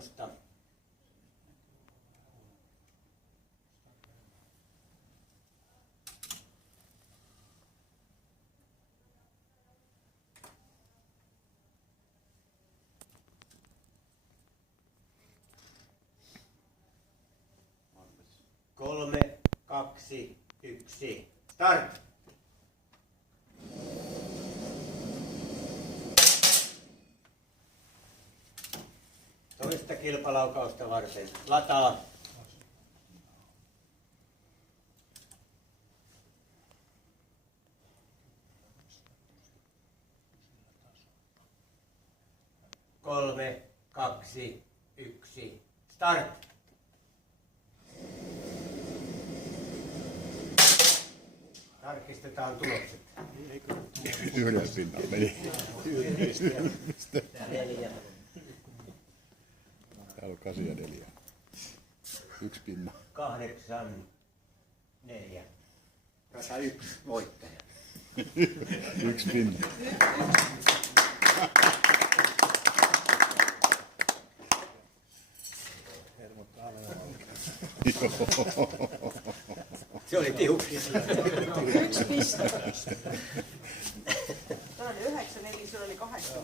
voitosta. Kolme, 2, 1, start! Toista kilpalaukausta varten lataa. Kolme, 2, 1, start! Tarkistetaan tulokset. Yhdellä pinnalla meni. 4. Täällä on 8 ja 4. 1 pinna. 8, 4. Rata 1 voittaja. 1 pinna. Se oli tiukki. 1 piste. Tämä oli 9, eli se oli 8.